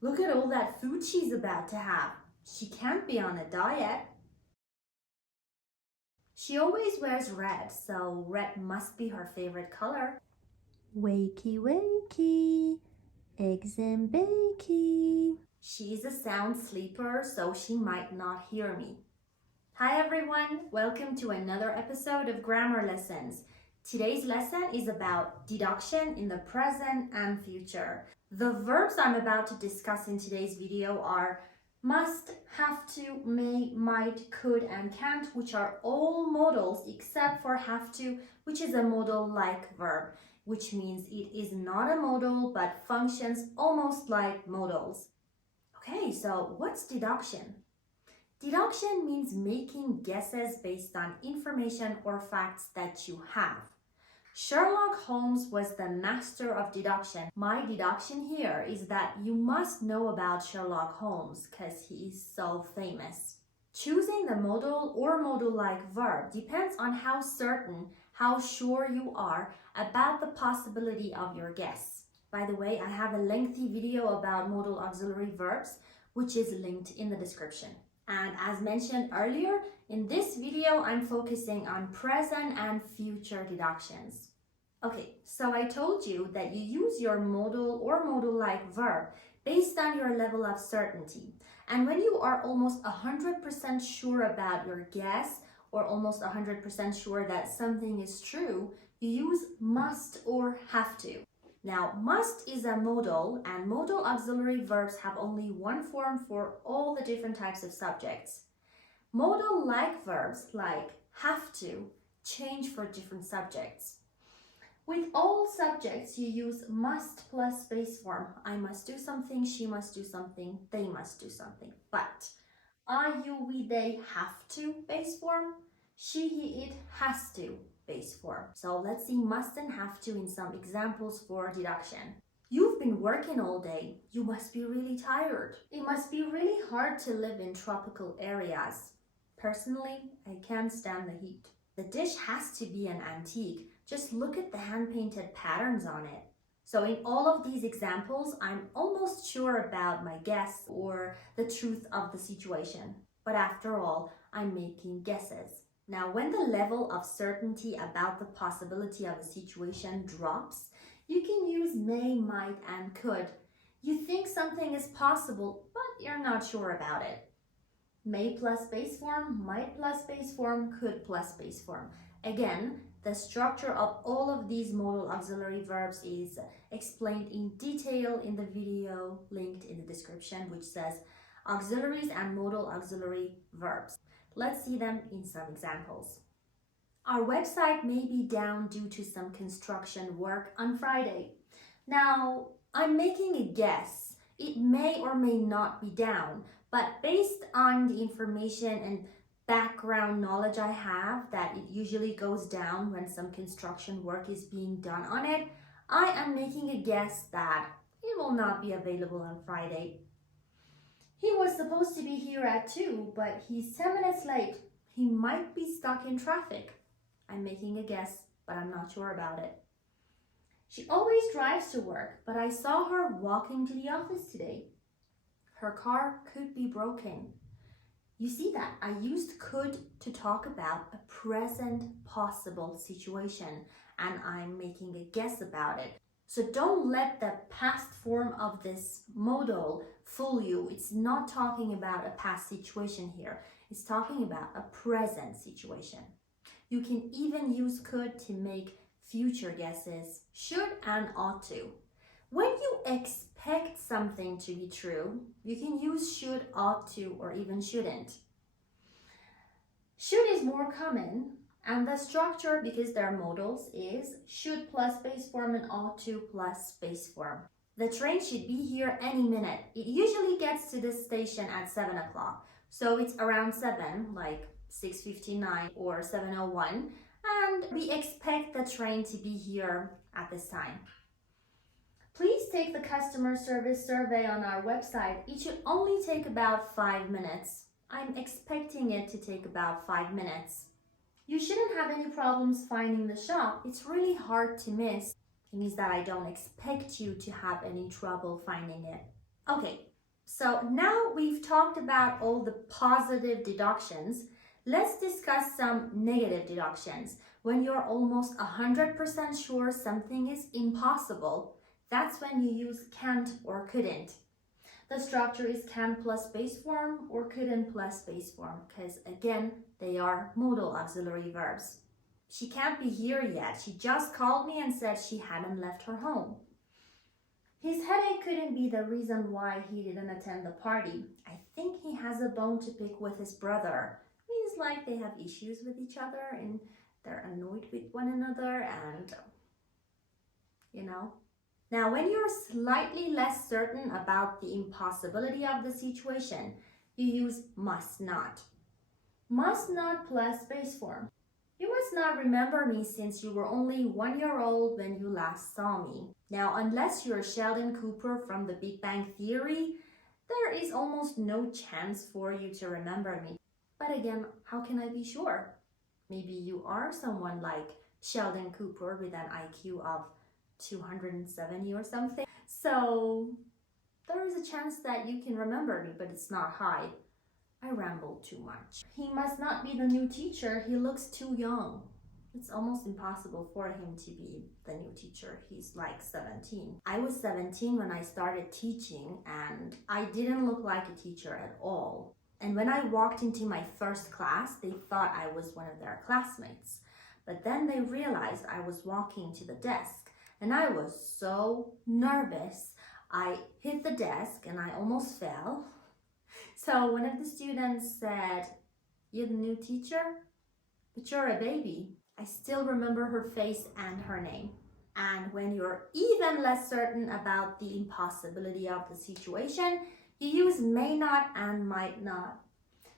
Look at all that food she's about to have. She can't be on a diet. She always wears red, so red must be her favorite color. Wakey, wakey, eggs and bakey. She's a sound sleeper, so she might not hear me. Hi everyone, welcome to another episode of Grammar Lessons. Today's lesson is about deduction in the present and future. The verbs I'm about to discuss in today's video are must, have to, may, might, could, and can't, which are all modals except for have to, which is a modal-like verb, which means it is not a modal but functions almost like modals. Okay, so what's deduction? Deduction means making guesses based on information or facts that you have. Sherlock Holmes was the master of deduction. My deduction here is that you must know about Sherlock Holmes because he is so famous. Choosing the modal or modal-like verb depends on how certain, how sure you are about the possibility of your guess. By the way, I have a lengthy video about modal auxiliary verbs, which is linked in the description. And as mentioned earlier, in this video, I'm focusing on present and future deductions. Okay, so I told you that you use your modal or modal-like verb based on your level of certainty. And when you are almost 100% sure about your guess or almost 100% sure that something is true, you use must or have to. Now, must is a modal, and modal auxiliary verbs have only one form for all the different types of subjects. Modal-like verbs like have to change for different subjects. With all subjects, you use must plus base form. I must do something, she must do something, they must do something. But I, you, we, they have to base form. She, he, it has to base form. So let's see must and have to in some examples for deduction. You've been working all day. You must be really tired. It must be really hard to live in tropical areas. Personally, I can't stand the heat. The dish has to be an antique. Just look at the hand-painted patterns on it. So in all of these examples, I'm almost sure about my guess or the truth of the situation. But after all, I'm making guesses. Now, when the level of certainty about the possibility of a situation drops, you can use may, might, and could. You think something is possible, but you're not sure about it. May plus base form, might plus base form, could plus base form. Again, the structure of all of these modal auxiliary verbs is explained in detail in the video linked in the description, which says auxiliaries and modal auxiliary verbs. Let's see them in some examples. Our website may be down due to some construction work on Friday. Now, I'm making a guess. It may or may not be down, but based on the information and background knowledge I have that it usually goes down when some construction work is being done on it, I am making a guess that it will not be available on Friday. He was supposed to be here at 2, but he's 10 minutes late. He might be stuck in traffic. I'm making a guess, but I'm not sure about it. She always drives to work, but I saw her walking to the office today. Her car could be broken. You see that I used could to talk about a present possible situation, and I'm making a guess about it. So don't let the past form of this modal fool you. It's not talking about a past situation here. It's talking about a present situation. You can even use could to make future guesses, should and ought to. When you expect something to be true, you can use should, ought to, or even shouldn't. Should is more common, and the structure, because they're modals, is should plus base form and ought to plus base form. The train should be here any minute. It usually gets to this station at 7 o'clock. So it's around 7, like 6:59 or 7:01, and we expect the train to be here at this time. Please take the customer service survey on our website. It should only take about 5 minutes. I'm expecting it to take about 5 minutes. You shouldn't have any problems finding the shop. It's really hard to miss. It means that I don't expect you to have any trouble finding it. Okay, so now we've talked about all the positive deductions. Let's discuss some negative deductions. When you're almost 100% sure something is impossible, that's when you use can't or couldn't. The structure is can plus base form or couldn't plus base form because again, they are modal auxiliary verbs. She can't be here yet. She just called me and said she hadn't left her home. His headache couldn't be the reason why he didn't attend the party. I think he has a bone to pick with his brother. Means like they have issues with each other and they're annoyed with one another and, you know. Now, when you're slightly less certain about the impossibility of the situation, you use must not. Must not plus base form. You must not remember me since you were only 1 year old when you last saw me. Now, unless you're Sheldon Cooper from the Big Bang Theory, there is almost no chance for you to remember me. But again, how can I be sure? Maybe you are someone like Sheldon Cooper with an IQ of 270 or something. So there is a chance that you can remember me, but it's not high. I rambled too much. He must not be the new teacher. He looks too young. It's almost impossible for him to be the new teacher. He's like 17. I was 17 when I started teaching and I didn't look like a teacher at all. And when I walked into my first class, they thought I was one of their classmates. But then they realized I was walking to the desk and I was so nervous. I hit the desk and I almost fell. So one of the students said, "You're the new teacher? But you're a baby." I still remember her face and her name. And when you're even less certain about the impossibility of the situation, you use may not and might not.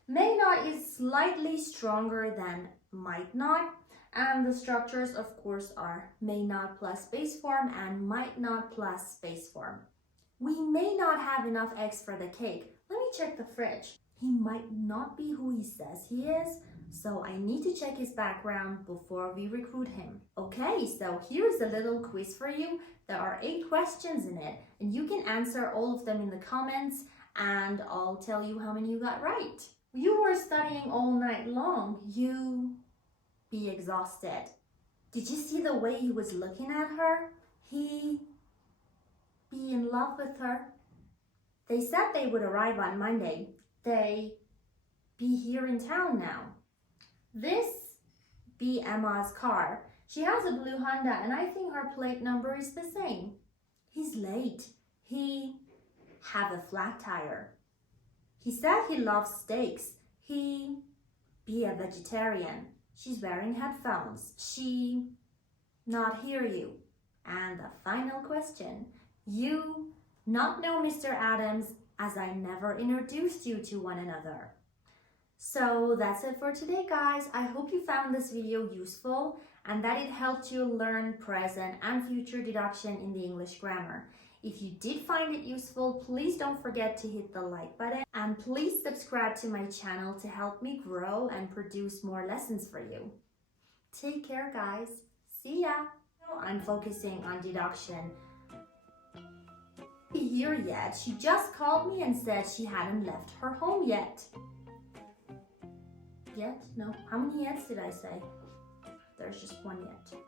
May not is slightly stronger than might not, and the structures, of course, are may not plus base form and might not plus base form. We may not have enough eggs for the cake. Let me check the fridge. He might not be who he says he is, so I need to check his background before we recruit him. Okay, so here's a little quiz for you. There are 8 questions in it, and you can answer all of them in the comments, and I'll tell you how many you got right. You were studying all night long. You be exhausted. Did you see the way he was looking at her? He be in love with her. They said they would arrive on Monday. They be here in town now. This be Emma's car. She has a blue Honda and I think her plate number is the same. He's late. He have a flat tire. He said he loves steaks. He be a vegetarian. She's wearing headphones. She not hear you. And the final question. You not know Mr. Adams as I never introduced you to one another. So that's it for today, guys. I hope you found this video useful and that it helped you learn present and future deduction in the English grammar. If you did find it useful, please don't forget to hit the like button and please subscribe to my channel to help me grow and produce more lessons for you. Take care, guys. See ya. I'm focusing on deduction. Be here yet. She just called me and said she hadn't left her home yet. Yet? No. How many yets did I say? There's just one yet.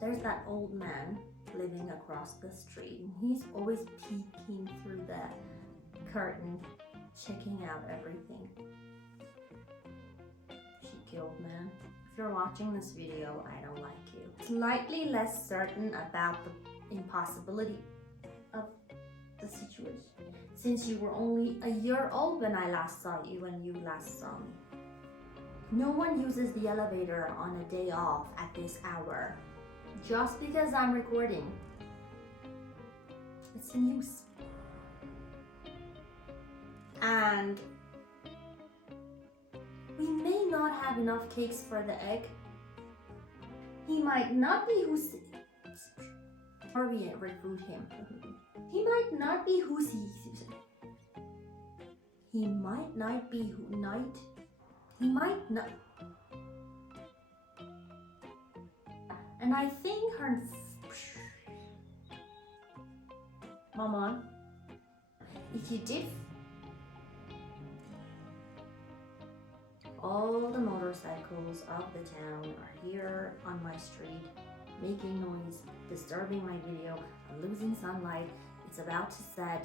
There's that old man living across the street. He's always peeking through the curtain, checking out everything. She killed man. If you're watching this video, I don't like you. Slightly less certain about the impossibility of the situation. Since you were only a year old when I last saw you, when you last saw me. No one uses the elevator on a day off at this hour. Just because I'm recording. It's in use. And we may not have enough cakes for the egg. He might not be who's... Or we recruit him. He might not be who's he. He might not be who night. He might not. And I think her... Mama, if you did, all the motorcycles of the town are here on my street, making noise, disturbing my video, losing sunlight. It's about to set.